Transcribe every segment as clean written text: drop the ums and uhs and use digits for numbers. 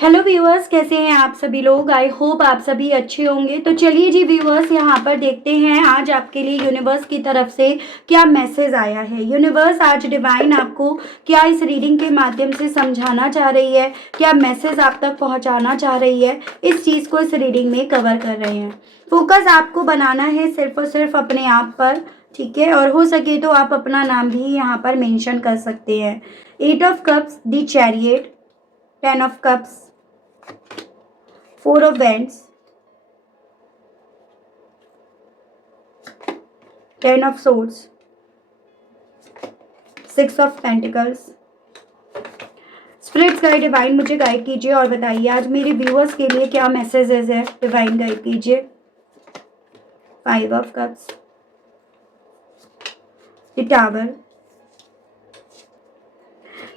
Hello viewers, कैसे हैं आप सभी लोग। आई होप आप सभी अच्छे होंगे। तो चलिए जी व्यूअर्स, यहाँ पर देखते हैं आज आपके लिए यूनिवर्स की तरफ से क्या मैसेज आया है। यूनिवर्स आज डिवाइन आपको क्या इस रीडिंग के माध्यम से समझाना चाह रही है, क्या मैसेज आप तक पहुँचाना चाह रही है, इस चीज़ को इस रीडिंग में कवर कर रहे हैं। फोकस आपको बनाना है सिर्फ और सिर्फ अपने आप पर, ठीक है। और हो सके तो आप अपना नाम भी यहाँ पर मेंशन कर सकते हैं। 8 of cups, the chariot, 10 of cups, 4 of Wands, 10 of Swords, 6 of Pentacles। Spirits guide divine मुझे गाइड कीजिए और बताइए आज मेरे व्यूअर्स के लिए क्या मैसेजेस है। डिवाइन गाइड कीजिए। 5 of Cups, द टावर।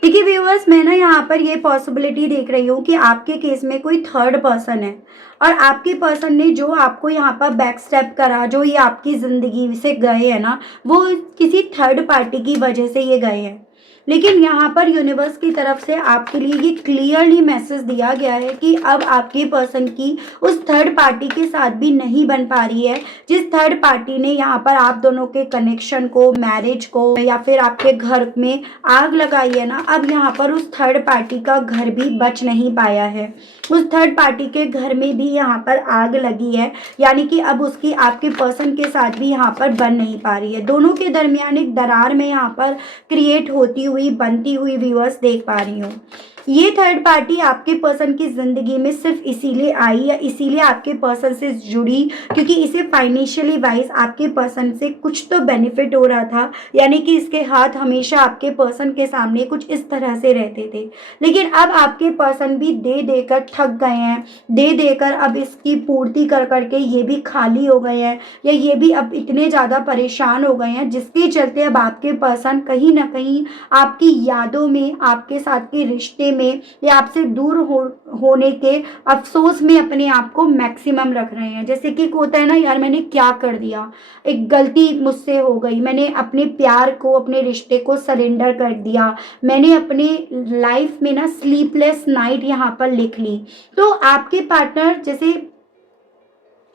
देखिए व्यूअर्स, मैं ना यहाँ पर ये पॉसिबिलिटी देख रही हूँ कि आपके केस में कोई थर्ड पर्सन है और आपके पर्सन ने जो आपको यहाँ पर बैक स्टेप करा, जो ये आपकी ज़िंदगी से गए हैं ना, वो किसी थर्ड पार्टी की वजह से ये गए हैं। लेकिन यहाँ पर यूनिवर्स की तरफ से आपके लिए ये क्लियरली मैसेज दिया गया है कि अब आपके पर्सन की उस थर्ड पार्टी के साथ भी नहीं बन पा रही है, जिस थर्ड पार्टी ने यहाँ पर आप दोनों के कनेक्शन को, मैरिज को या फिर आपके घर में आग लगाई है ना। अब यहाँ पर उस थर्ड पार्टी का घर भी बच नहीं पाया है। उस थर्ड पार्टी के घर में भी यहाँ पर आग लगी है, यानी कि अब उसकी आपके पर्सन के साथ भी यहाँ पर बन नहीं पा रही है। दोनों के दरमियान एक दरार में यहाँ पर क्रिएट होती हुई, बनती हुई व्यूअर्स देख पा रही हूँ। ये थर्ड पार्टी आपके पर्सन की ज़िंदगी में सिर्फ इसीलिए आई या इसीलिए आपके पर्सन से जुड़ी क्योंकि इसे फाइनेंशियली वाइज आपके पर्सन से कुछ तो बेनिफिट हो रहा था, यानी कि इसके हाथ हमेशा आपके पर्सन के सामने कुछ इस तरह से रहते थे। लेकिन अब आपके पर्सन भी दे देकर थक गए हैं, दे देकर अब इसकी पूर्ति कर करके ये भी खाली हो गए हैं या ये भी अब इतने ज़्यादा परेशान हो गए हैं, जिसके चलते अब आपके पर्सन कहीं ना कहीं आपकी यादों में, आपके साथ के रिश्ते में या आपसे दूर होने के अफसोस में अपने आप को मैक्सिमम रख रहे हैं। जैसे कि होता है ना, यार मैंने क्या कर दिया, एक गलती मुझसे हो गई, मैंने अपने प्यार को, अपने रिश्ते को सरेंडर कर दिया, मैंने अपने लाइफ में ना स्लीपलेस नाइट यहाँ पर लिख ली। तो आपके पार्टनर जैसे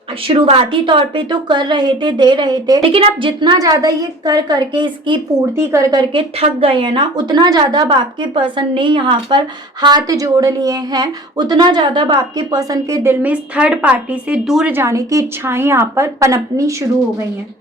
शुरुआती तौर पे तो कर रहे थे, दे रहे थे, लेकिन अब जितना ज्यादा ये कर करके इसकी पूर्ति कर करके थक गए हैं ना, उतना ज्यादा अब आपके पर्सन ने यहाँ पर हाथ जोड़ लिए हैं, उतना ज्यादा अब आपके पर्सन के दिल में इस थर्ड पार्टी से दूर जाने की इच्छाएं यहाँ पर पनपनी शुरू हो गई हैं।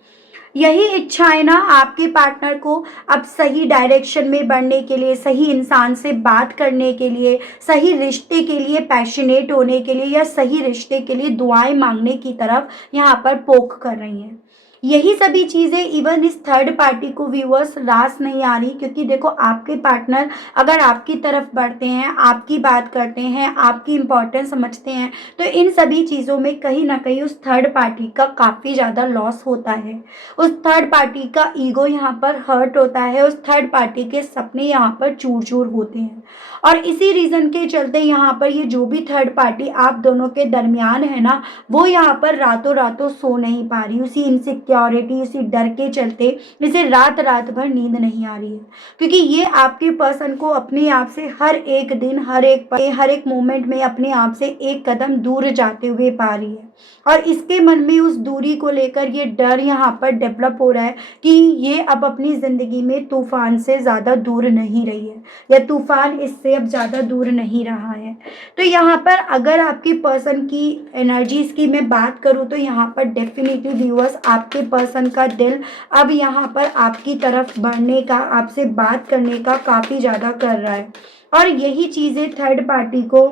यही इच्छाएं ना आपके पार्टनर को अब सही डायरेक्शन में बढ़ने के लिए, सही इंसान से बात करने के लिए, सही रिश्ते के लिए पैशनेट होने के लिए या सही रिश्ते के लिए दुआएं मांगने की तरफ यहाँ पर पोक कर रही हैं। यही सभी चीज़ें इवन इस थर्ड पार्टी को व्यूअर्स रास नहीं आ रही, क्योंकि देखो आपके पार्टनर अगर आपकी तरफ बढ़ते हैं, आपकी बात करते हैं, आपकी इम्पोर्टेंस समझते हैं, तो इन सभी चीज़ों में कहीं ना कहीं उस थर्ड पार्टी का काफ़ी ज़्यादा लॉस होता है। उस थर्ड पार्टी का ईगो यहाँ पर हर्ट होता है, उस थर्ड पार्टी के सपने यहाँ पर चूर चूर होते हैं। और इसी रीज़न के चलते यहाँ पर ये जो भी थर्ड पार्टी आप दोनों के दरमियान है ना, वो यहाँ पर रातों रातों सो नहीं पा रही। उसी इनसिक्योरिटी, उसी डर के चलते इसे रात रात भर नींद नहीं आ रही है, क्योंकि ये आपके पर्सन को अपने आप से हर एक दिन, हर एक पल, हर एक मोमेंट में अपने आप से एक कदम दूर जाते हुए पा रही है। और इसके मन में उस दूरी को लेकर ये डर यहाँ पर डेवलप हो रहा है कि ये अब अपनी ज़िंदगी में तूफान से ज़्यादा दूर नहीं रही है या तूफान इससे अब ज़्यादा दूर नहीं रहा है। तो यहाँ पर अगर आपके पर्सन की एनर्जीज की मैं बात करूँ तो यहाँ पर डेफिनेटली व्यूअर्स आपके पर्सन का दिल अब यहाँ पर आपकी तरफ बढ़ने का, आपसे बात करने का काफ़ी ज़्यादा कर रहा है। और यही चीज़ें थर्ड पार्टी को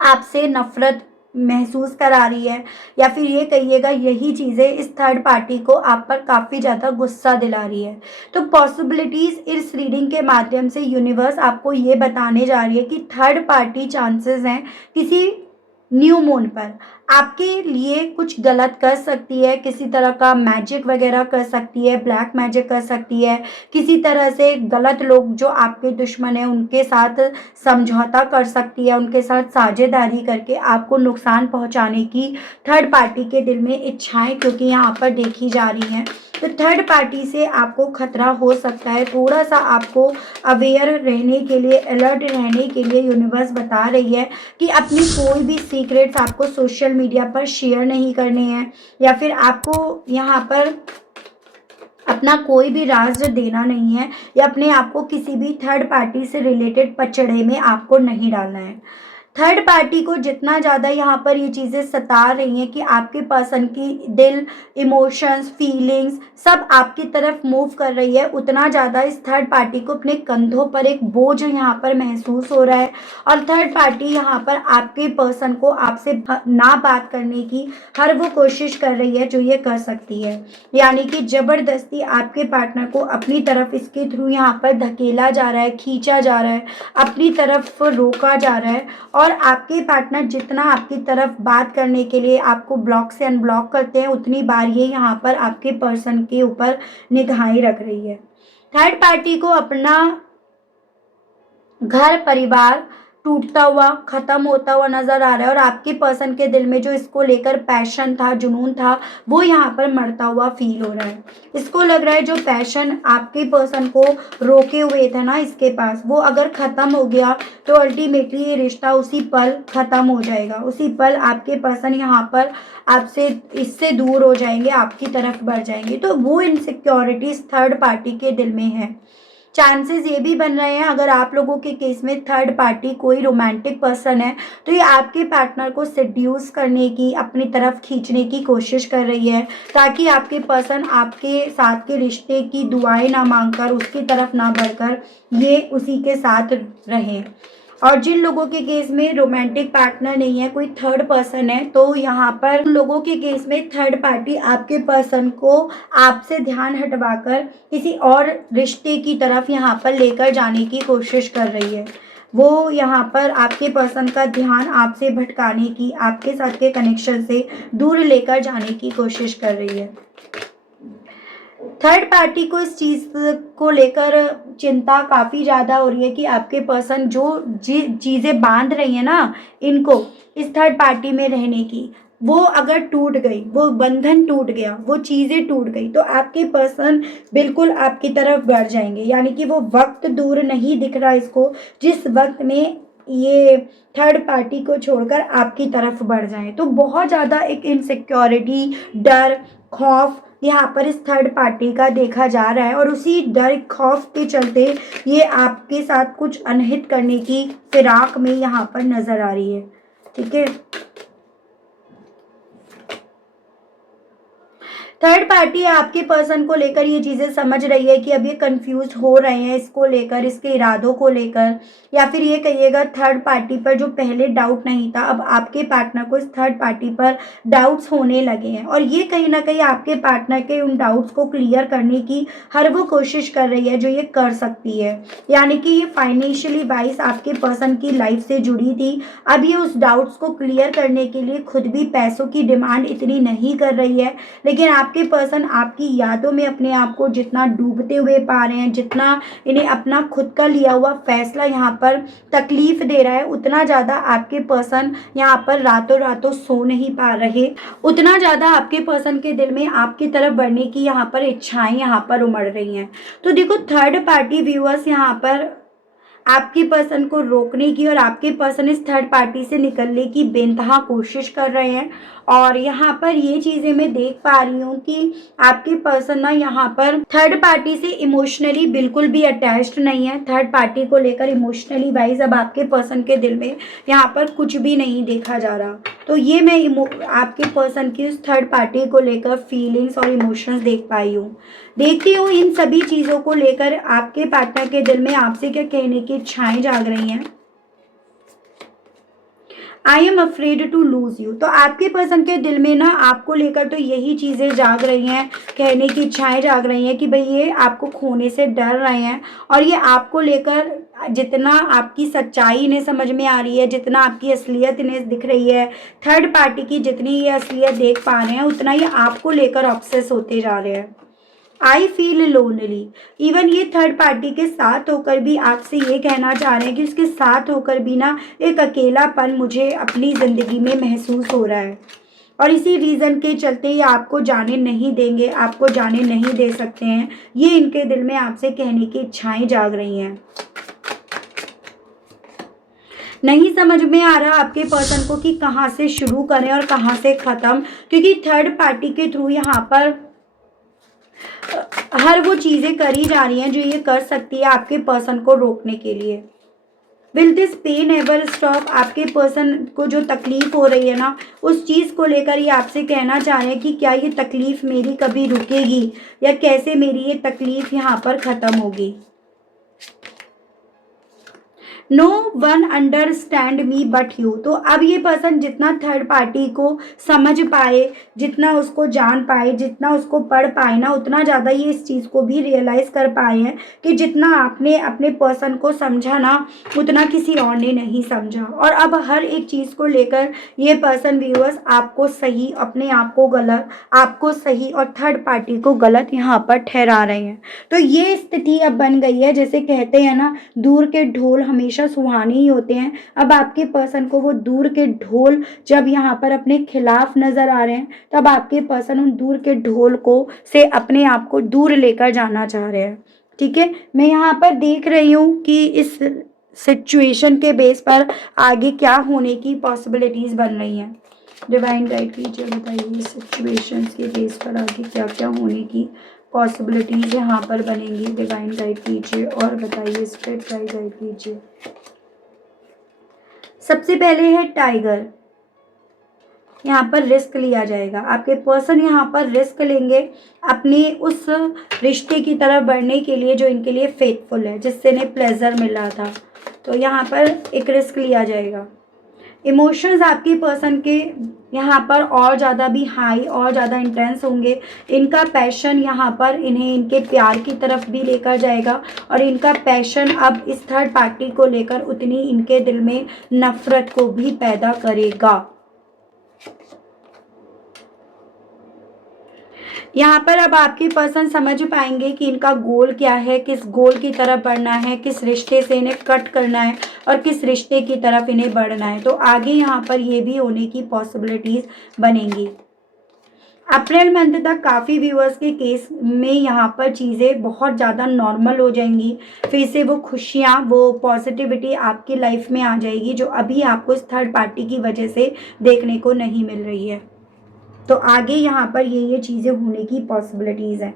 आपसे नफरत महसूस करा रही है, या फिर ये कहिएगा यही चीज़ें इस थर्ड पार्टी को आप पर काफ़ी ज़्यादा गुस्सा दिला रही है। तो पॉसिबिलिटीज़ इस रीडिंग के माध्यम से यूनिवर्स आपको ये बताने जा रही है कि थर्ड पार्टी चांसेस हैं किसी न्यू मून पर आपके लिए कुछ गलत कर सकती है, किसी तरह का मैजिक वगैरह कर सकती है, ब्लैक मैजिक कर सकती है, किसी तरह से गलत लोग जो आपके दुश्मन हैं उनके साथ समझौता कर सकती है, उनके साथ साझेदारी करके आपको नुकसान पहुंचाने की थर्ड पार्टी के दिल में इच्छाएं क्योंकि यहाँ पर देखी जा रही हैं। तो थर्ड पार्टी से आपको खतरा हो सकता है। थोड़ा सा आपको अवेयर रहने के लिए, अलर्ट रहने के लिए यूनिवर्स बता रही है कि अपनी कोई भी सीक्रेट्स आपको सोशल मीडिया पर शेयर नहीं करने हैं, या फिर आपको यहाँ पर अपना कोई भी राज देना नहीं है, या अपने आप को किसी भी थर्ड पार्टी से रिलेटेड पचड़े में आपको नहीं डालना है। थर्ड पार्टी को जितना ज़्यादा यहाँ पर ये चीज़ें सता रही हैं कि आपके पर्सन की दिल, इमोशंस, फीलिंग्स सब आपकी तरफ मूव कर रही है, उतना ज़्यादा इस थर्ड पार्टी को अपने कंधों पर एक बोझ यहाँ पर महसूस हो रहा है। और थर्ड पार्टी यहाँ पर आपके पर्सन को आपसे ना बात करने की हर वो कोशिश कर रही है जो ये कर सकती है। यानी कि ज़बरदस्ती आपके पार्टनर को अपनी तरफ इसके थ्रू यहाँ पर धकेला जा रहा है, खींचा जा रहा है, अपनी तरफ रोका जा रहा है। और आपके पार्टनर जितना आपकी तरफ बात करने के लिए आपको ब्लॉक से अनब्लॉक करते हैं, उतनी बार ये यहाँ पर आपके पर्सन के ऊपर निगाहें रख रही है। थर्ड पार्टी को अपना घर परिवार टूटता हुआ, खत्म होता हुआ नजर आ रहा है, और आपके पर्सन के दिल में जो इसको लेकर पैशन था, जुनून था, वो यहाँ पर मरता हुआ फील हो रहा है। इसको लग रहा है जो पैशन आपके पर्सन को रोके हुए थे ना इसके पास, वो अगर ख़त्म हो गया तो अल्टीमेटली ये रिश्ता उसी पल ख़त्म हो जाएगा। उसी पल आपके पर्सन यहाँ पर आपसे इससे दूर हो जाएंगे, आपकी तरफ बढ़ जाएंगे। तो वो इनसिक्योरिटीज़ थर्ड पार्टी के दिल में है। चांसेस ये भी बन रहे हैं, अगर आप लोगों के केस में थर्ड पार्टी कोई रोमांटिक पर्सन है तो ये आपके पार्टनर को सेड्यूस करने की, अपनी तरफ खींचने की कोशिश कर रही है, ताकि आपके पर्सन आपके साथ के रिश्ते की दुआएं ना मांगकर, उसकी तरफ ना बढ़कर ये उसी के साथ रहें। और जिन लोगों के केस में रोमांटिक पार्टनर नहीं है, कोई थर्ड पर्सन है, तो यहाँ पर लोगों के केस में थर्ड पार्टी आपके पर्सन को आपसे ध्यान हटवाकर किसी और रिश्ते की तरफ यहाँ पर लेकर जाने की कोशिश कर रही है। वो यहाँ पर आपके पर्सन का ध्यान आपसे भटकाने की, आपके साथ के कनेक्शन से दूर लेकर जाने की कोशिश कर रही है। थर्ड पार्टी को इस चीज़ को लेकर चिंता काफ़ी ज़्यादा हो रही है कि आपके पर्सन जो चीज़ें बांध रही हैं ना इनको इस थर्ड पार्टी में रहने की, वो अगर टूट गई, वो बंधन टूट गया, वो चीज़ें टूट गई, तो आपके पर्सन बिल्कुल आपकी तरफ बढ़ जाएंगे। यानी कि वो वक्त दूर नहीं दिख रहा इसको, जिस वक्त में ये थर्ड पार्टी को छोड़कर आपकी तरफ बढ़ जाए। तो बहुत ज़्यादा एक इनसिक्योरिटी, डर, खौफ यहाँ पर इस थर्ड पार्टी का देखा जा रहा है, और उसी डर खौफ के चलते ये आपके साथ कुछ अनहित करने की फिराक में यहाँ पर नजर आ रही है। ठीक है, थर्ड पार्टी आपके पर्सन को लेकर ये चीज़ें समझ रही है कि अब ये कंफ्यूज हो रहे हैं इसको लेकर, इसके इरादों को लेकर, या फिर ये कहिएगा थर्ड पार्टी पर जो पहले डाउट नहीं था, अब आपके पार्टनर को इस थर्ड पार्टी पर डाउट्स होने लगे हैं। और ये कहीं ना कहीं आपके पार्टनर के उन डाउट्स को क्लियर करने की हर वो कोशिश कर रही है जो ये कर सकती है। यानी कि ये फाइनेंशियली वाइज आपके पर्सन की लाइफ से जुड़ी थी, अब ये उस डाउट्स को क्लियर करने के लिए खुद भी पैसों की डिमांड इतनी नहीं कर रही है, लेकिन आपके पर्सन आपकी यादों में अपने आप को जितना डूबते हुए पा रहे हैं, जितना इन्हें अपना खुद का लिया हुआ फैसला यहाँ पर तकलीफ दे रहा है, उतना ज़्यादा आपके पर्सन यहाँ पर रातों रातों सो नहीं पा रहे, उतना ज़्यादा आपके पर्सन के दिल में आपकी तरफ बढ़ने की यहाँ पर इच्छाएं यहाँ पर उमड़ रही हैं। तो देखो थर्ड पार्टी व्यूअर्स यहाँ पर आपके पर्सन को रोकने की और आपके पर्सन इस थर्ड पार्टी से निकलने की बेनतहा कोशिश कर रहे हैं। और यहाँ पर ये चीज़ें मैं देख पा रही हूँ कि आपके पर्सन ना यहाँ पर थर्ड पार्टी से इमोशनली बिल्कुल भी अटैच्ड नहीं है। थर्ड पार्टी को लेकर इमोशनली वाइज अब आपके पर्सन के दिल में यहाँ पर कुछ भी नहीं देखा जा रहा। तो ये मैं आपके पर्सन की उस थर्ड पार्टी को लेकर फीलिंग्स और इमोशंस देख पाई हूँ। देखती हूँ इन सभी चीज़ों को लेकर आपके पार्टनर के दिल में आपसे क्या कहने की इच्छाएं जाग रही हैं। I am afraid to lose you. तो आपके पर्सन के दिल में ना आपको लेकर तो यही चीज़ें जाग रही हैं, कहने की इच्छाएं जाग रही हैं कि भाई ये आपको खोने से डर रहे हैं, और ये आपको लेकर जितना आपकी सच्चाई इन्हें समझ में आ रही है, जितना आपकी असलियत इन्हें दिख रही है, थर्ड पार्टी की जितनी ये असलियत देख पा रहे हैं, उतना ये आपको लेकर ऑब्सेस होते जा रहे हैं। I feel lonely. इवन ये थर्ड पार्टी के साथ होकर भी आपसे ये कहना चाह रहे हैं कि उसके साथ होकर भी ना एक अकेलापन मुझे अपनी ज़िंदगी में महसूस हो रहा है, और इसी रीज़न के चलते ये आपको जाने नहीं देंगे, आपको जाने नहीं दे सकते हैं। ये इनके दिल में आपसे कहने की इच्छाएं जाग रही हैं। नहीं समझ में आ रहा आपके पर्सन को कि कहाँ से शुरू करें और कहाँ से ख़त्म, क्योंकि थर्ड पार्टी के थ्रू यहाँ पर हर वो चीज़ें करी जा रही हैं जो ये कर सकती है आपके पर्सन को रोकने के लिए। Will this pain ever stop. आपके पर्सन को जो तकलीफ़ हो रही है ना, उस चीज़ को लेकर ये आपसे कहना चाह रहे हैं कि क्या ये तकलीफ़ मेरी कभी रुकेगी, या कैसे मेरी ये तकलीफ़ यहाँ पर ख़त्म होगी। No one understand me but you. तो अब ये पर्सन जितना थर्ड पार्टी को समझ पाए, जितना उसको जान पाए, जितना उसको पढ़ पाए ना, उतना ज़्यादा ये इस चीज़ को भी रियलाइज़ कर पाए हैं कि जितना आपने अपने पर्सन को समझा ना, उतना किसी और ने नहीं समझा। और अब हर एक चीज़ को लेकर ये पर्सन व्यूअर्स आपको सही, अपने आप को गलत, आपको सही और थर्ड पार्टी को गलत यहाँ पर ठहरा रहे हैं। तो ये स्थिति अब बन गई है, जैसे कहते हैं ना, दूर के ढोल हमेशा सुहाने ही होते हैं। अब आपके पर्सन को वो दूर के ढोल जब यहाँ पर अपने खिलाफ नजर आ रहे हैं, तब आपके पर्सन उन दूर के ढोल को से अपने आप को दूर लेकर जाना चाह रहे हैं। ठीक है, मैं यहाँ पर देख रही हूँ कि इस सिचुएशन के बेस पर आगे क्या होने की पॉसिबिलिटीज बन रही हैं। डिवाइन गाइड कीजिए, बताइए सिचुएशन के बेस पर आगे क्या क्या होने की पॉसिबिलिटीज यहाँ पर बनेंगी। डिवाइन गाइड कीजिए और बताइए, स्पिरिट गाइड कीजिए। सबसे पहले है टाइगर। यहाँ पर रिस्क लिया जाएगा, आपके पर्सन यहाँ पर रिस्क लेंगे अपने उस रिश्ते की तरफ बढ़ने के लिए जो इनके लिए फेथफुल है, जिससे इन्हें प्लेजर मिल रहा था। तो यहाँ पर एक रिस्क लिया जाएगा। इमोशंस आपके पर्सन के यहाँ पर और ज़्यादा भी हाई और ज़्यादा इंटेंस होंगे। इनका पैशन यहाँ पर इन्हें इनके प्यार की तरफ भी लेकर जाएगा, और इनका पैशन अब इस थर्ड पार्टी को लेकर उतनी इनके दिल में नफरत को भी पैदा करेगा। यहाँ पर अब आपके पर्सन समझ पाएंगे कि इनका गोल क्या है, किस गोल की तरफ बढ़ना है, किस रिश्ते से इन्हें कट करना है और किस रिश्ते की तरफ इन्हें बढ़ना है। तो आगे यहाँ पर ये भी होने की पॉसिबिलिटीज़ बनेंगी। अप्रैल मंथ तक काफ़ी व्यूअर्स के केस में यहाँ पर चीज़ें बहुत ज़्यादा नॉर्मल हो जाएंगी। फिर से वो खुशियाँ, वो पॉजिटिविटी आपकी लाइफ में आ जाएगी, जो अभी आपको इस थर्ड पार्टी की वजह से देखने को नहीं मिल रही है। तो आगे यहाँ पर ये चीज़ें होने की पॉसिबिलिटीज़ हैं।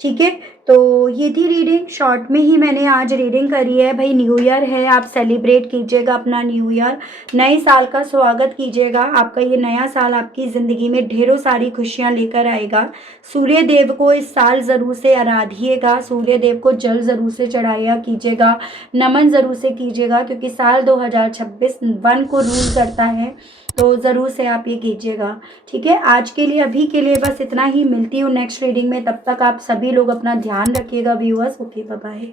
ठीक है, तो ये थी रीडिंग। शॉर्ट में ही मैंने आज रीडिंग करी है। भाई न्यू ईयर है, आप सेलिब्रेट कीजिएगा अपना न्यू ईयर, नए साल का स्वागत कीजिएगा। आपका ये नया साल आपकी ज़िंदगी में ढेरों सारी खुशियाँ लेकर आएगा। सूर्य देव को इस साल ज़रूर से आराधिएगा, सूर्य देव को जल ज़रूर से चढ़ाया कीजिएगा, नमन ज़रूर से कीजिएगा, क्योंकि साल 2026 वन को रूल करता है, तो ज़रूर से आप ये कीजिएगा। ठीक है, आज के लिए, अभी के लिए बस इतना ही। मिलती हूँ नेक्स्ट रीडिंग में, तब तक आप सभी लोग अपना ध्यान रखिएगा व्यूअर्स। Okay, bye bye.